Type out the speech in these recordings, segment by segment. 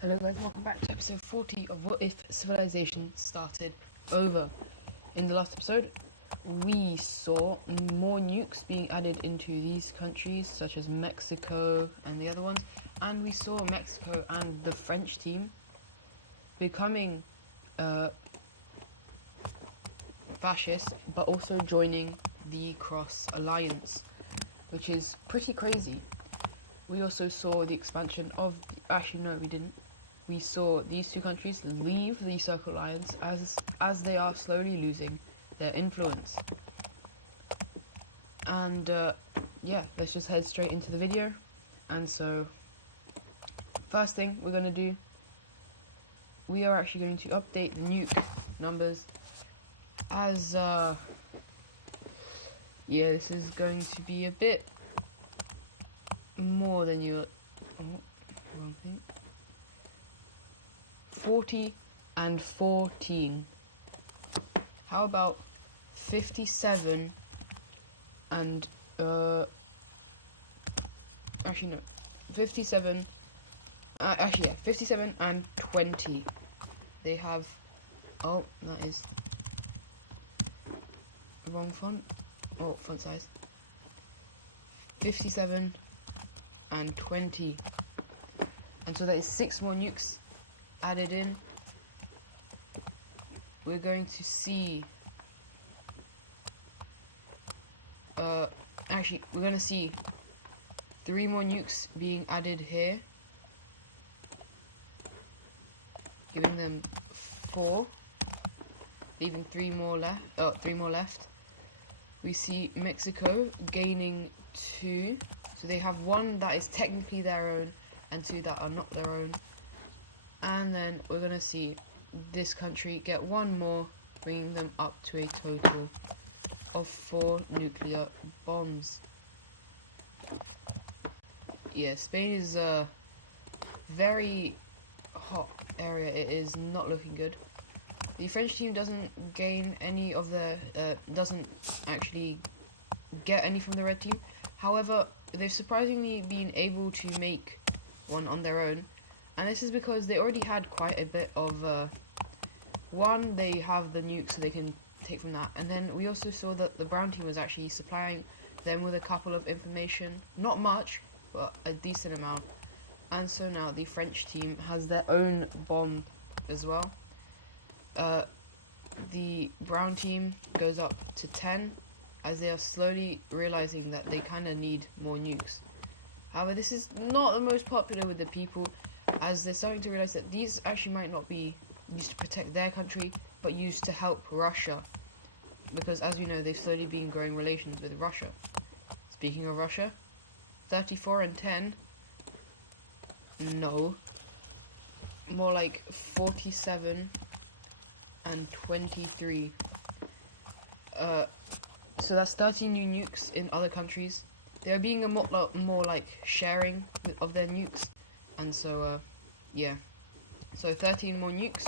Hello guys, welcome back to episode 40 of What If Civilization Started Over. In the last episode, we saw more nukes being added into these countries, such as Mexico and the other ones, and we saw Mexico and the French team becoming fascist, but also joining the Cross Alliance, which is pretty crazy. We also saw the expansion of... Actually, no, we didn't. We saw these two countries leave the Circle Alliance as they are slowly losing their influence. And yeah, let's just head straight into the video. And so, first thing we're going to do, we are actually going to update the nuke numbers as yeah, this is going to be a bit more than you... Oh, wrong thing. 40 and 14. How about 57 and actually no, 57 actually yeah, 57 and 20. They have... oh, that is the wrong font. Oh, font size. 57 and 20. And so that is 6 more nukes added in. We're going to see actually we're going to see 3 more nukes being added here, giving them 4, leaving 3 more left. We see Mexico gaining 2, so they have 1 that is technically their own and 2 that are not their own. And then we're going to see this country get 1 more, bringing them up to a total of 4 nuclear bombs. Yeah, Spain is a very hot area. It is not looking good. The French team doesn't gain any of the... doesn't actually get any from the red team. However, they've surprisingly been able to make 1 on their own. And this is because they already had quite a bit of... 1, they have the nuke, so they can take from that. And then we also saw that the brown team was actually supplying them with a couple of information. Not much, but a decent amount. And so now the French team has their own bomb as well. The brown team goes up to 10, as they are slowly realizing that they kind of need more nukes. However, this is not the most popular with the people, as they're starting to realize that these actually might not be used to protect their country, but used to help Russia. Because as we know, they've slowly been growing relations with Russia. Speaking of Russia, 34 and 10. No. More like 47 and 23. So that's 13 new nukes in other countries. They are being a lot more like sharing of their nukes. And so, yeah. So 13 more nukes.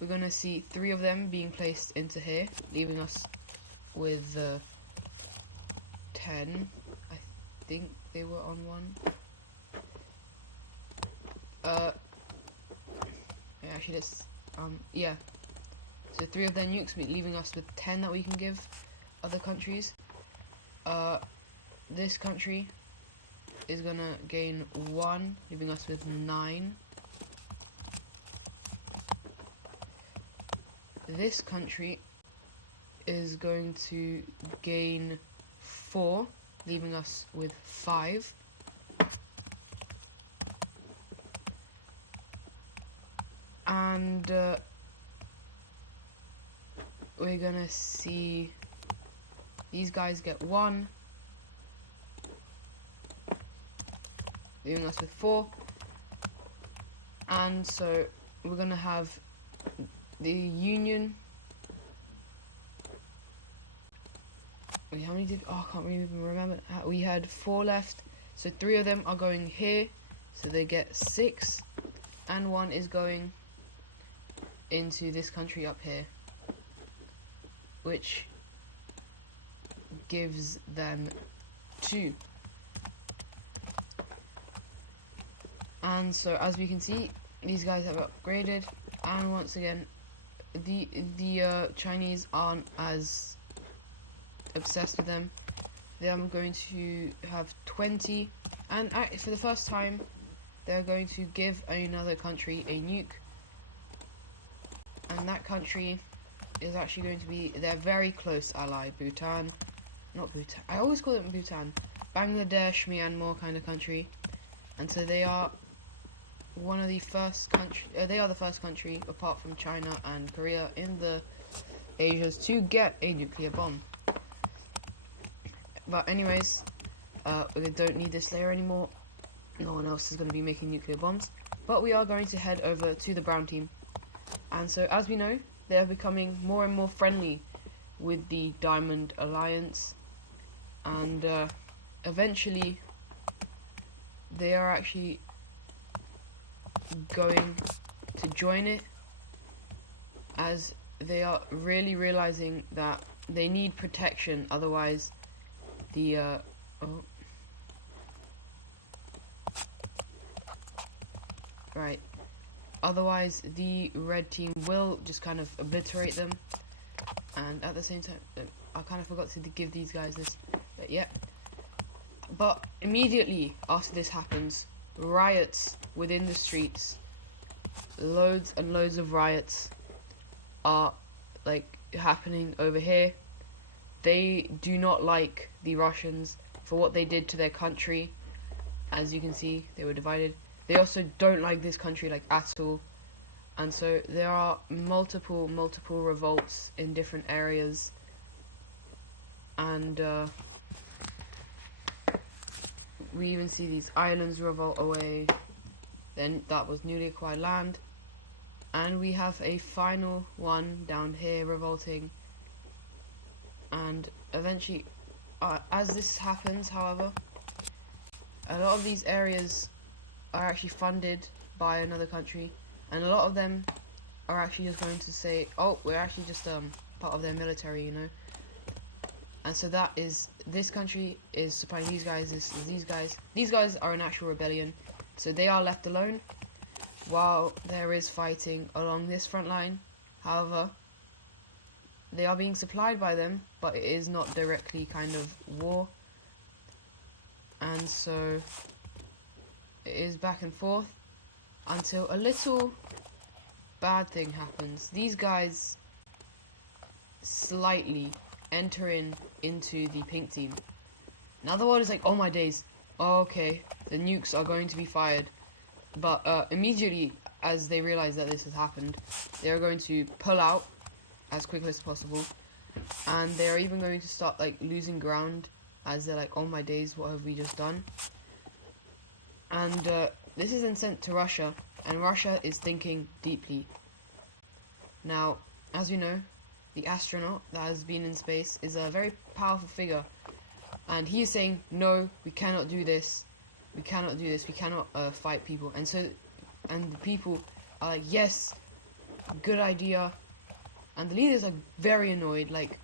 We're going to see 3 of them being placed into here, leaving us with 10. I think they were on 1. Actually, let's, yeah. So 3 of their nukes, leaving us with 10 that we can give other countries. This country is going to gain 1, leaving us with 9. This country is going to gain 4, leaving us with 5. And we're gonna see these guys get 1, leaving us with 4. And so we're gonna have the Union. Wait, how many did... oh, I can't really even remember. We had 4 left, so 3 of them are going here, so they get 6, and 1 is going into this country up here, which gives them 2. And so as we can see, these guys have upgraded, and once again, the Chinese aren't as obsessed with them. I'm going to have 20, and for the first time, they're going to give another country a nuke, and that country is actually going to be their very close ally, Bhutan. Not Bhutan. I always call it Bhutan. Bangladesh, Myanmar kind of country, and so they are one of the first country. They are the first country, apart from China and Korea, in the Asias to get a nuclear bomb. But anyways, we don't need this layer anymore. No one else is going to be making nuclear bombs. But we are going to head over to the brown team. And so, as we know, they are becoming more and more friendly with the Diamond Alliance. And eventually, they are actually going to join it, as they are really realizing that they need protection, otherwise the otherwise the red team will just kind of obliterate them. And at the same time, I kind of forgot to give these guys this, but immediately after this happens, riots within the streets, loads and loads of riots are like happening over here. They do not like the Russians for what they did to their country. As you can see, they were divided. They also don't like this country like at all, and so there are multiple revolts in different areas, and we even see these islands revolt away. Then that was newly acquired land, and we have a final one down here revolting. And eventually, as this happens, however, a lot of these areas are actually funded by another country, and a lot of them are actually just going to say, oh, we're actually just part of their military, you know. And so that is, this country is supplying these guys, these guys are an actual rebellion, so they are left alone while there is fighting along this front line. However, they are being supplied by them, but it is not directly kind of war. And so it is back and forth until a little bad thing happens. These guys slightly enter into the pink team. Now the world is like, oh my days, oh, okay, the nukes are going to be fired. But immediately as they realize that this has happened, they are going to pull out as quickly as possible, and they're even going to start like losing ground, as they're like, oh my days, what have we just done? And this is then sent to Russia, and Russia is thinking deeply. Now, as we know, the astronaut that has been in space is a very powerful figure, and he is saying, no, we cannot do this, we cannot fight people. And so, and the people are like, yes, good idea. And the leaders are very annoyed, like,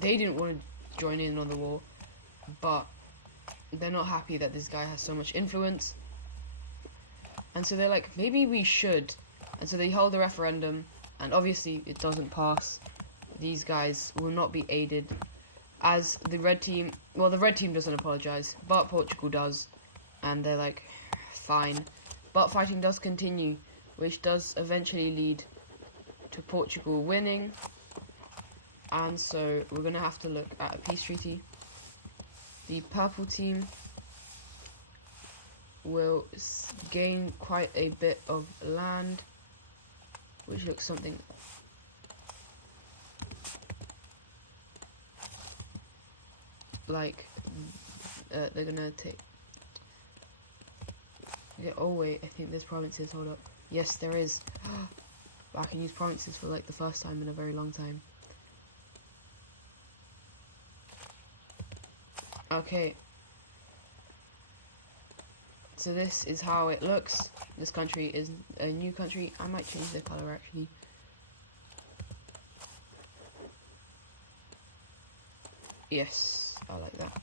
they didn't want to join in on the war, but they're not happy that this guy has so much influence. And so they're like, maybe we should. And so they hold a referendum, and obviously it doesn't pass. These guys will not be aided, as the red team, well, the red team doesn't apologize, but Portugal does. And they're like, fine. But fighting does continue, which does eventually lead to Portugal winning, and so we're going to have to look at a peace treaty. The purple team will gain quite a bit of land, which looks something like they're going to take. Oh wait, I think there's provinces, hold up. Yes, there is. I can use provinces for like the first time in a very long time. Okay. So this is how it looks. This country is a new country. I might change the color actually. Yes, I like that.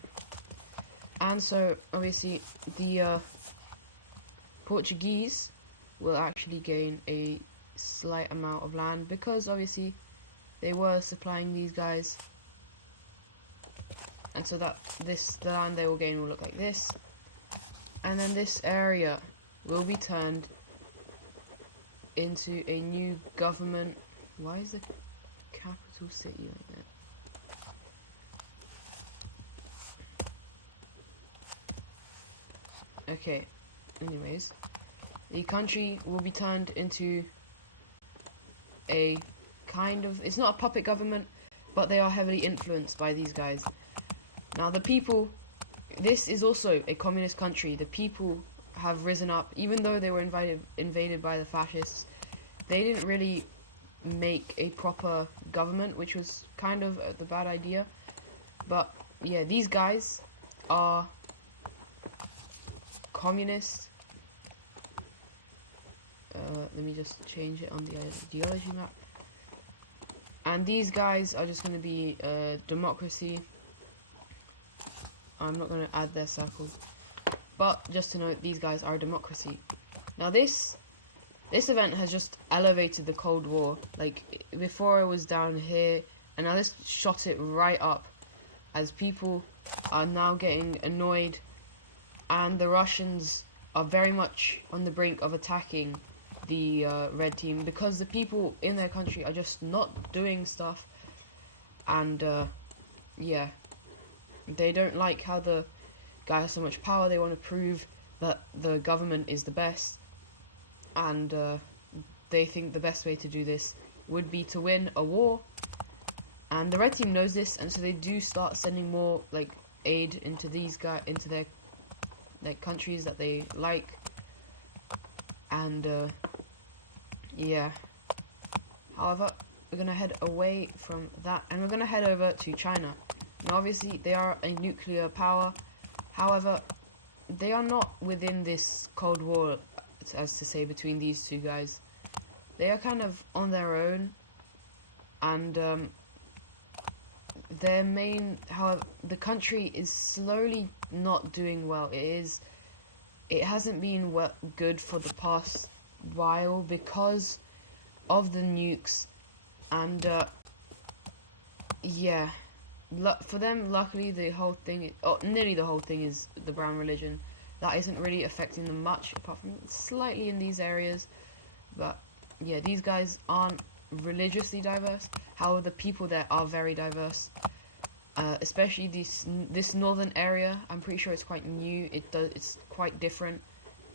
And so obviously the Portuguese will actually gain a slight amount of land, because obviously they were supplying these guys, and so that the land they will gain will look like this, and then this area will be turned into a new government. Why is the capital city like that? Okay, anyways, the country will be turned into a kind of, it's not a puppet government, but they are heavily influenced by these guys. Now the people, this is also a communist country. The people have risen up, even though they were invaded by the fascists. They didn't really make a proper government, which was kind of the bad idea. But yeah, these guys are communist. Let me just change it on the ideology map. And these guys are just going to be democracy. I'm not going to add their circles, but just to note, these guys are a democracy. Now this event has just elevated the Cold War. Like, before it was down here, and now this shot it right up, as people are now getting annoyed, and the Russians are very much on the brink of attacking the red team, because the people in their country are just not doing stuff, and yeah, they don't like how the guy has so much power. They want to prove that the government is the best, and they think the best way to do this would be to win a war, and the red team knows this, and so they do start sending more like aid into these guys, into their countries that they like, and yeah. However, we're gonna head away from that, and we're gonna head over to China. Now, obviously, they are a nuclear power. However, they are not within this Cold War, as to say, between these two guys. They are kind of on their own, and their main, however, the country is slowly not doing well. It hasn't been good for the past while because of the nukes, and yeah, for them, luckily, the whole thing, nearly the whole thing, is the brown religion. That isn't really affecting them much, apart from slightly in these areas. But yeah, these guys aren't religiously diverse. However, the people there are very diverse, especially this northern area. I'm pretty sure it's quite new. It's quite different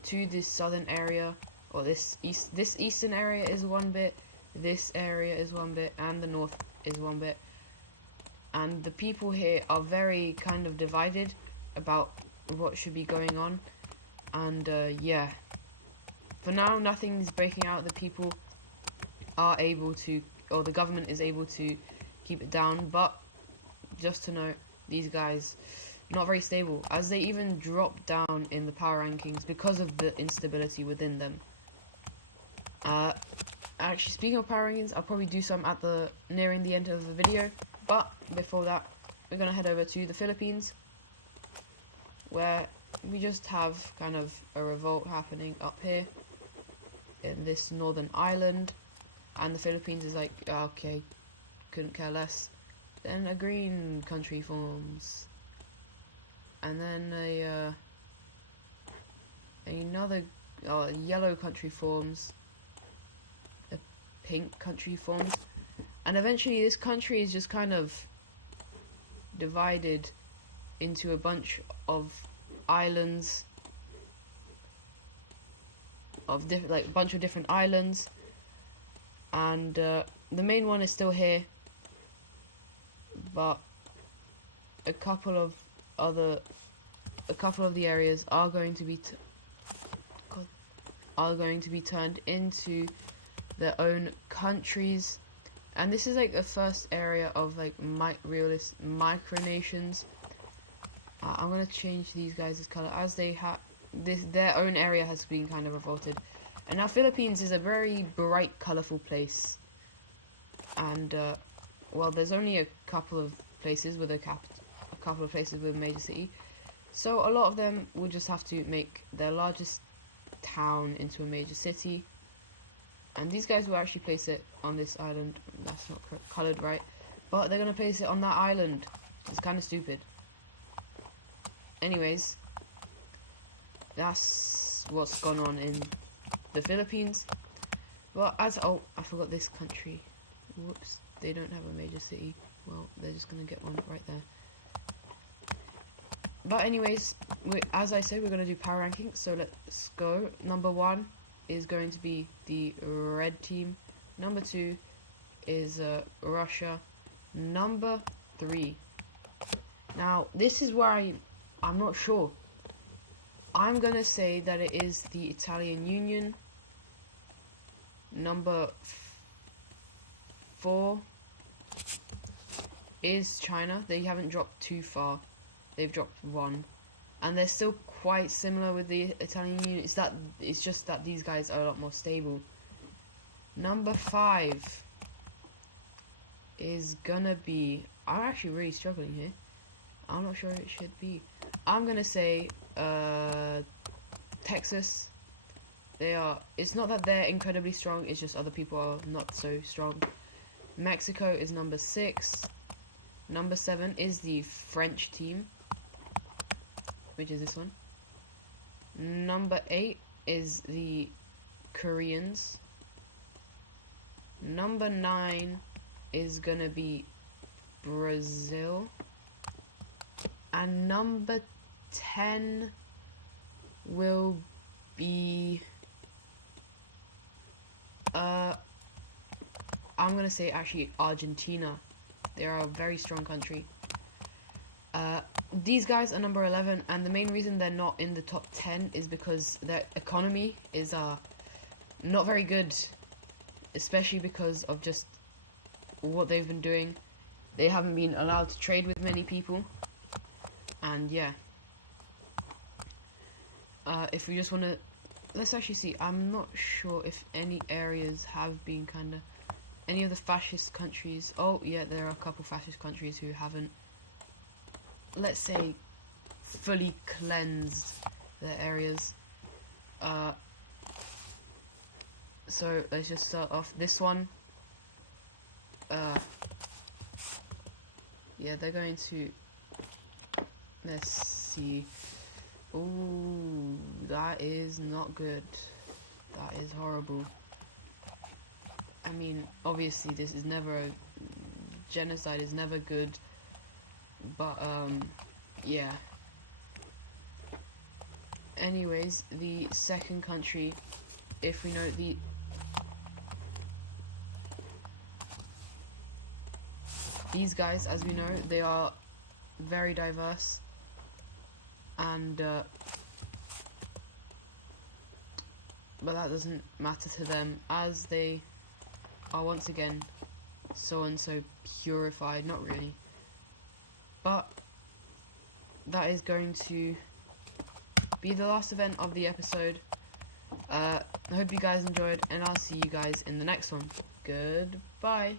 to this southern area, or this eastern area is one bit, this area is one bit, and the north is one bit. And the people here are very kind of divided about what should be going on. And yeah, for now, nothing's breaking out. The people are able to, or the government is able to keep it down. But just to note, these guys, not very stable, as they even drop down in the power rankings because of the instability within them. Actually, speaking of power rankings, I'll probably do some at nearing the end of the video. But before that, we're going to head over to the Philippines, where we just have kind of a revolt happening up here in this northern island, and the Philippines is like, okay, couldn't care less. Then a green country forms, and then another yellow country forms, a pink country forms. And eventually this country is just kind of divided into a bunch of islands, of bunch of different islands, and the main one is still here, but a couple of the areas are going to be turned into their own countries. And this is like the first area of like realist micronations. I'm gonna change these guys' color, as they have their own area has been kind of revolted. And now Philippines is a very bright, colorful place. And well, there's only a couple of places with a couple of places with a major city. So a lot of them will just have to make their largest town into a major city. And these guys will actually place it on this island. That's not coloured right. But they're going to place it on that island. It's kind of stupid. Anyways, that's what's gone on in the Philippines. Well, oh, I forgot this country. Whoops, they don't have a major city. Well, they're just going to get one right there. But anyways, as I said, we're going to do power rankings. So let's go. Number 1 is going to be the red team. Number 2 is Russia. Number 3. Now, this is where I'm not sure. I'm going to say that it is the Italian Union. Number 4 is China. They haven't dropped too far. They've dropped 1. And they're still quite similar with the Italian Union. It's just that these guys are a lot more stable. Number 5 is gonna be... I'm actually really struggling here. I'm not sure it should be. I'm gonna say Texas. It's not that they're incredibly strong, it's just other people are not so strong. Mexico is number 6. Number 7 is the French team, which is this one. Number 8 is the Koreans. Number 9 is gonna be Brazil. And number 10 will be I'm gonna say actually Argentina. They are a very strong country. These guys are number 11, and the main reason they're not in the top 10 is because their economy is not very good, especially because of just what they've been doing. They haven't been allowed to trade with many people, and yeah. If we just want to, let's actually see. I'm not sure if any areas have been any of the fascist countries. Oh yeah, there are a couple fascist countries who haven't, let's say, fully cleansed their areas. So let's just start off this one. Yeah, they're going to, let's see. Ooh, that is not good. That is horrible. I mean, obviously this is never, genocide is never good, but yeah. Anyways, the second country, if we know these guys, as we know, they are very diverse, and but that doesn't matter to them, as they are once again so and so purified. Not really, but that is going to be the last event of the episode. I hope you guys enjoyed, and I'll see you guys in the next one. Goodbye.